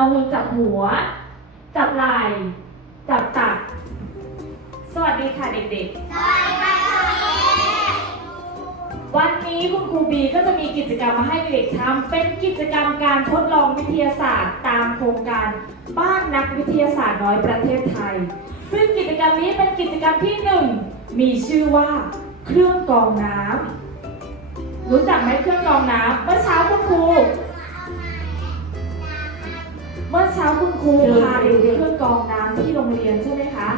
เอามือจับหัว จับไหล่จับตัก สวัสดีค่ะเด็กๆ วันนี้คุณครูบีก็จะมีกิจกรรมมาให้เด็กทำเป็นกิจกรรมการทดลองวิทยาศาสตร์ ตามโครงการบ้านนักวิทยาศาสตร์น้อยประเทศไทย ซึ่งกิจกรรมนี้เป็นกิจกรรมที่หนึ่งมีชื่อว่าเครื่องกรองน้ำรู้จักไหมเครื่องกรองน้ำเมื่อเช้าคุณครู เมื่อเช้าคุณครูพาเด็กๆเครื่องกรองน้ำที่โรงเรียนใช่ไหมคะ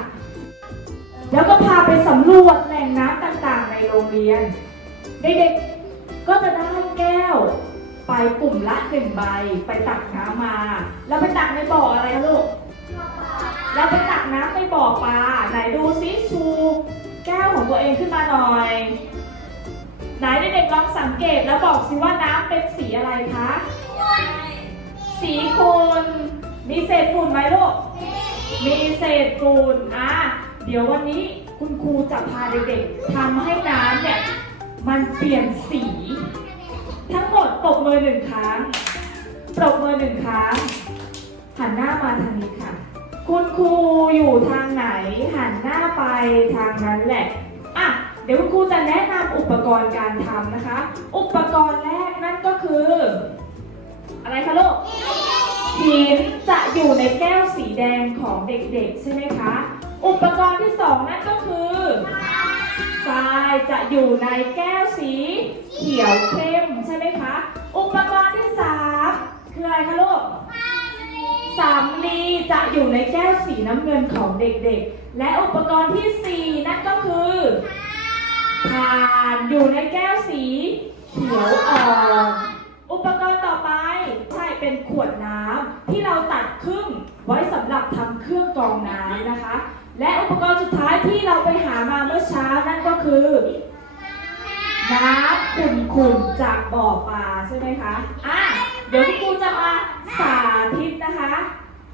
แล้วก็พาไปสำรวจแหล่งน้ำต่างๆ ในโรงเรียน เด็กๆก็จะได้แก้ว ไปกลุ่มละหนึ่งใบ ไปตักน้ำมา แล้วไปตักในบ่ออะไรลูกเราไปตักน้ำในบ่อปลา ไหนดูซิชู แก้วของตัวเองขึ้นมาหน่อย ไหนเด็กๆลองสังเกตแล้วบอกสิว่าน้ำเป็นสีอะไรคะ สีขุ่นมีเศษฝุ่นไหมลูก มีเศษฝุ่นอะเดี๋ยววันนี้คุณครูจะพาเด็กๆทำให้น้ำเนี่ย มันเปลี่ยนสี ทั้งหมดปรบมือหนึ่งครั้งปรบมือหนึ่งครั้งหันหน้ามาทางนี้ค่ะ คุณครูอยู่ทางไหน หันหน้าไปทางนั้นแหละอะเดี๋ยวคุณครูจะแนะนำอุปกรณ์การทำนะคะ อุปกรณ์แรกนั่นก็คือ อะไรคะลูกหินจะอยู่ในแก้วสีแดงของเด็กๆ ใช่ไหมคะ อุปกรณ์ที่สองนั่นก็คือทรายจะอยู่ในแก้วสีเขียวเข้มใช่ไหมคะ อุปกรณ์ที่สามคืออะไรคะลูกสำลีจะอยู่ในแก้วสีน้ำเงินของเด็กๆ และอุปกรณ์ที่สี่นั่นก็คือถ่านอยู่ในแก้วสีเขียวอ่อน อุปกรณ์ต่อไปใช่เป็นขวดน้ำที่เราตัดครึ่งไว้สำหรับทำเครื่องกรองน้ำนะคะ และอุปกรณ์สุดท้ายที่เราไปหามาเมื่อเช้านั่นก็คือ น้ำขุ่นๆจากบ่อปลาใช่ไหมคะอะเดี๋ยวคุณครูจะมาสาธิตนะคะ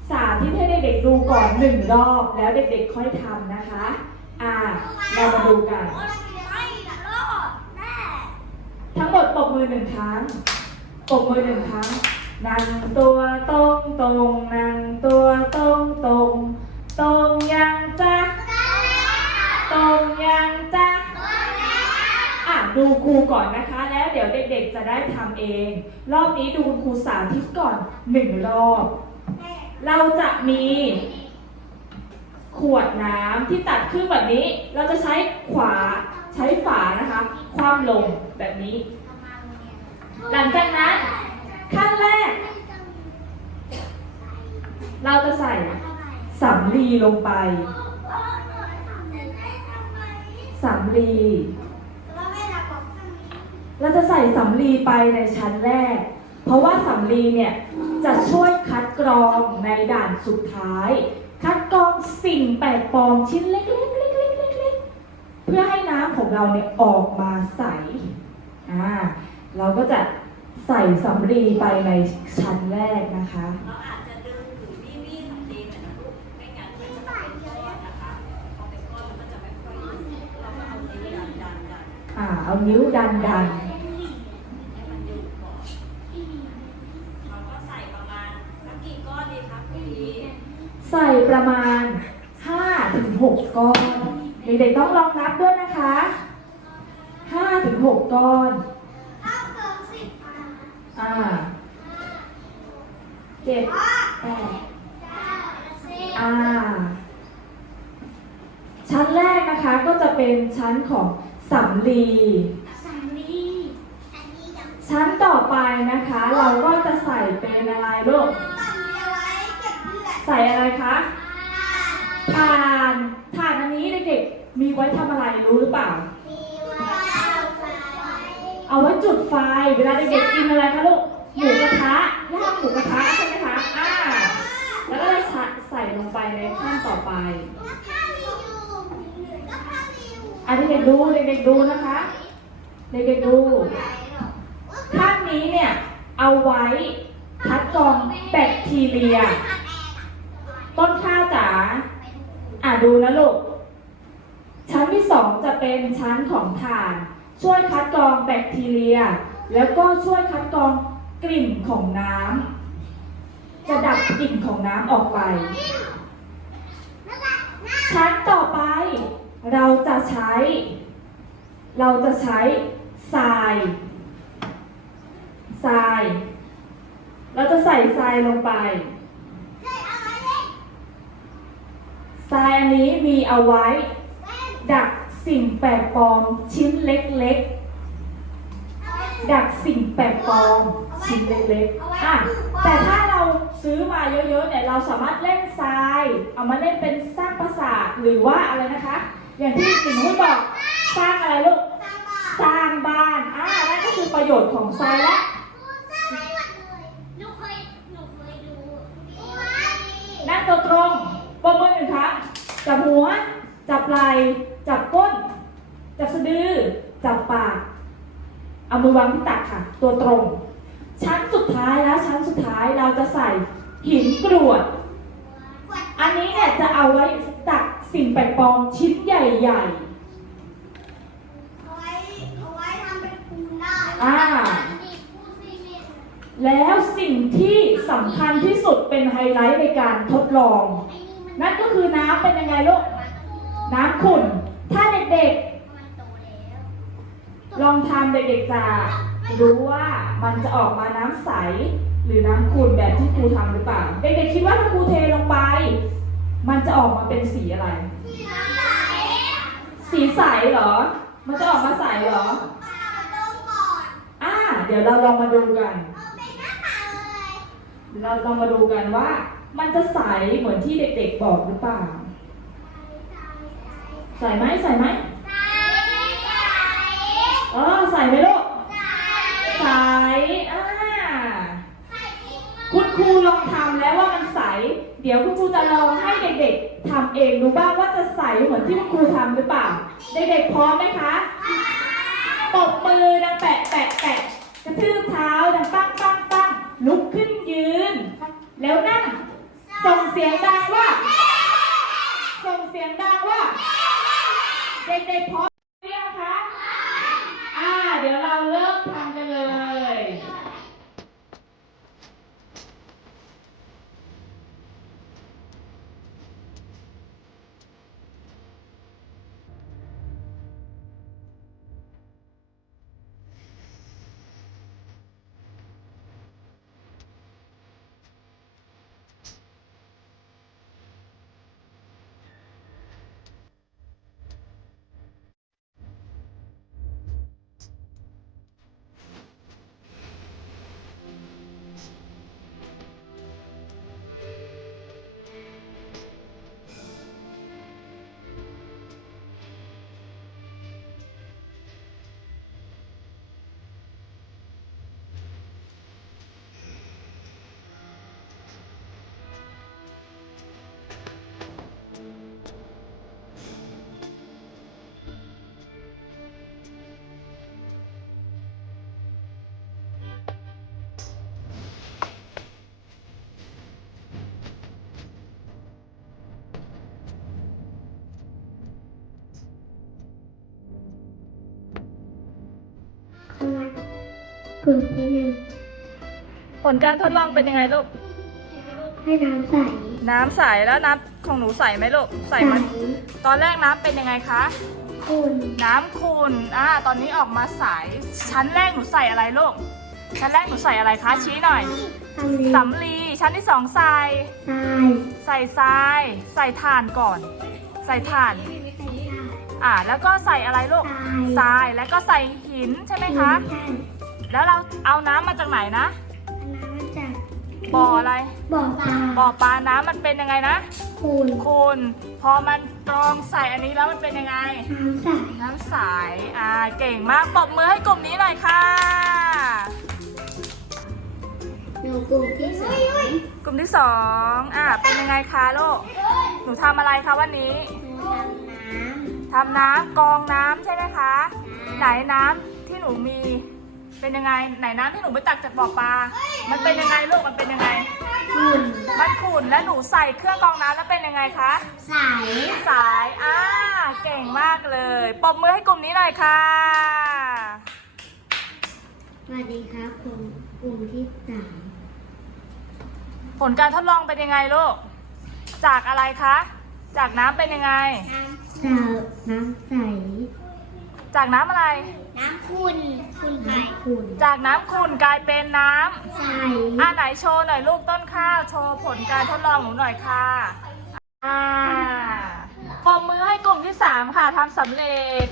สาธิตให้เด็กๆดูก่อนหนึ่งรอบแล้วเด็กๆค่อยทำนะคะ อะเรามาดูกัน ทั้งหมดปรบมือหนึ่งครั้งปรบมือหนึ่งครั้ง นั่งตัวตรงตรงนั่งตัวตรงตรงตรงยังจ้ะตรงยังจ้ะอะดูครูก่อนนะคะ แล้วเดี๋ยวเด็กๆจะได้ทำเอง รอบนี้ดูคุณครูสาธิตก่อนหนึ่งรอบ เราจะมีขวดน้ำที่ตัดครึ่งแบบนี้ เราจะใช้ขวาใช้ฝานะคะคว่ำลงแบบนี้ หลังจากนั้นขั้นแรก เราจะใส่สำลีลงไปสำลีเราจะใส่สำลีไปในชั้นแรก เพราะว่าสำลีเนี่ยจะช่วย กรองในด่านสุดท้าย คัดกรองสิ่งแปลกปลอมชิ้นเล็กๆเล็กๆเล็กๆเพื่อให้น้ำของเราเนี่ยออกมาใสอ่าเราก็จะใส่สำลีไปในชั้นแรกนะคะเราอาจจะดึงหรือบี้บี้สำลีเหมือนนะลูกไม่งั้นมันจะเป็นก้อนนะคะพอเป็นก้อนมันก็จะไม่ค่อยอยู่เราก็เอานิ้วดันดันดันอ่าเอานิ้วดันดัน ให้มันอยู่ก่อนเราก็ใส่ประมาณสักกี่ก้อนดีครับพี่ลี ใส่ ประมาณ 5 ถึง 6 ก้อน เด็กๆต้องลองนับด้วยนะคะ 5 ถึง 6 ก้อนอ่าเจ็ดแปดอ่า ชั้นแรกนะคะก็จะเป็นชั้นของสำลีชั้นต่อไปนะคะ เราก็จะใส่เป็นอะไรลูก ใส่อะไรคะถ่านถ่านอันนี้เด็กๆมีไว้ทำอะไรรู้หรือเปล่า เอาไว้จุดไฟ เวลาเด็กๆกินอะไรคะลูกหมูกระทะย่างหมูกระทะใช่ไหมคะอ่าแล้วก็จะใส่ลงไปในขั้นต่อไปอันนี้เด็กดูเด็กๆดูนะคะเด็กๆดูท่านนี้เนี่ยเอาไว้คัดกรองแบคทีเรีย ต้นข้าวจ๋าอะดูนะลูก ชั้นที่สองจะเป็นชั้นของถ่าน ช่วยคัดกรองแบคทีเรีย แล้วก็ช่วยคัดกรองกลิ่นของน้ำจะดับกลิ่นของน้ำออกไป ชั้นต่อไป เราจะใช้ เราจะใช้ทรายทราย เราจะใส่ทรายลงไป ทรายอันนี้มีเอาไว้ ดักสิ่งแปลกปลอมชิ้นเล็กๆ ดักสิ่งแปลกปลอมชิ้นเล็กๆอะแต่ถ้าเราซื้อมาเยอะๆเนี่ยเราสามารถเล่นทราย เอามาเล่นเป็นสร้างปราสาทหรือว่าอะไรนะคะ อย่างที่สิงห์พูดบอกสร้างอะไรลูกสร้างบ้านอ่านั่นก็คือประโยชน์ของทรายและนั่งตัวตรงปมมือหนึ่งครั้ง จับหัว จับไหล่จับก้น จับสะดือ จับปาก เอามือวางที่ตักค่ะ ตัวตรง ชั้นสุดท้ายแล้วชั้นสุดท้ายเราจะใส่หินกรวด อันนี้เนี่ยจะเอาไว้ตักสิ่งแปลกปลอมชิ้นใหญ่ๆแล้วสิ่งที่สำคัญที่สุดเป็นไฮไลท์ในการทดลอง นั่นก็คือน้ำเป็นยังไงลูก น้ำขุ่น ถ้าเด็กๆ ลองทำเด็กๆจะรู้ว่ามันจะออกมาน้ำใส หรือน้ำขุ่นแบบที่ครูทำหรือเปล่า เด็กๆคิดว่าถ้าครูเทลงไป มันจะออกมาเป็นสีอะไร สีใสเหรอ มันจะออกมาใสเหรออ่าเดี๋ยวเราลองมาดูกันเดี๋ยวเราลองมาดูกันว่า มันจะใสเหมือนที่เด็กๆบอกหรือเปล่า ใส่ไหมใส่ไหมเออใส่ไหมลูกใสอ่าคุณครูลองทำแล้วว่ามันใส เดี๋ยวคุณครูจะลองให้เด็กๆทำเองดูบ้างว่าจะใสเหมือนที่คุณครูทำหรือเปล่า เด็กๆพร้อมไหมคะตบมือดังแปะแปะแปะกระทืบเท้าดังปั้งปั้งปั้งลุกขึ้นยืน แล้วนั่ง ส่งเสียงดังว่า ส่งเสียงดังว่า เด็กๆพร้อมหรือยังคะ อ่า เดี๋ยวเราเริ่ม กลุ่มที่หนึ่งผลการทดลองเป็นยังไงลูก ให้น้ำใสน้ำใสแล้วน้ำของหนูใสไหมลูก ใสไหมตอนแรกน้ำเป็นยังไงคะคุณน้ำขุ่นอ่าตอนนี้ออกมาใส ชั้นแรกหนูใส่อะไรลูก ชั้นแรกหนูใส่อะไรคะ ชี้หน่อย ทำลีสำลี ชั้นที่สองใส่ ทรายใส่ทราย ใส่ถ่านก่อน ใส่ถ่าน ใส่ชาอ่า แล้วก็ใส่อะไรลูก ทรายทราย แล้วก็ใส่หินใช่ไหมคะ ใช่ แล้วเราเอาน้ำมาจากไหนนะ น้ำจากบ่ออะไร บ่อปลาบ่อปลาน้ำมันเป็นยังไงนะ คูณคุณ พอมันกรองใส่อันนี้แล้วมันเป็นยังไง น้ำใสน้ำใสอ่า เก่งมากปรบมือให้กลุ่มนี้หน่อยค่ะ หนูกลุ่มที่สองกลุ่มที่สองอ่า เป็นยังไงคะลูก หนูทำอะไรคะวันนี้ หนูทำน้ทำน้ำกรองน้ำใช่ไหมคะไหนน้ำที่หนูมี เป็นยังไงไหนน้ำที่หนูไปตักจากบ่อปลา มันเป็นยังไงลูกมันเป็นยังไงำคุณมันขุ่นแล้วหนูใส่เครื่องกรองน้ำแล้วเป็นยังไงคะ ใสสายอ่าเก่งมากเลยปรบมือให้กลุ่มนี้หน่อยค่ะ สวัสดีครับคุณกลุ่มที่สามผลการทดลองเป็นยังไงลูก จากอะไรคะ จากน้ำเป็นยังไง น้ำน้ำใส จากน้ำอะไร น้ำขุ่นขุ่นไผ่ขุ่นจากน้ำขุ่นกลายเป็นน้ำใสอ่าไหนโชว์หน่อยลูกต้นข้าว โชว์ผลการทดลองหนูหน่อยค่ะอ่าปมมือให้กลุ่มที่สามค่ะทำสำเร็จ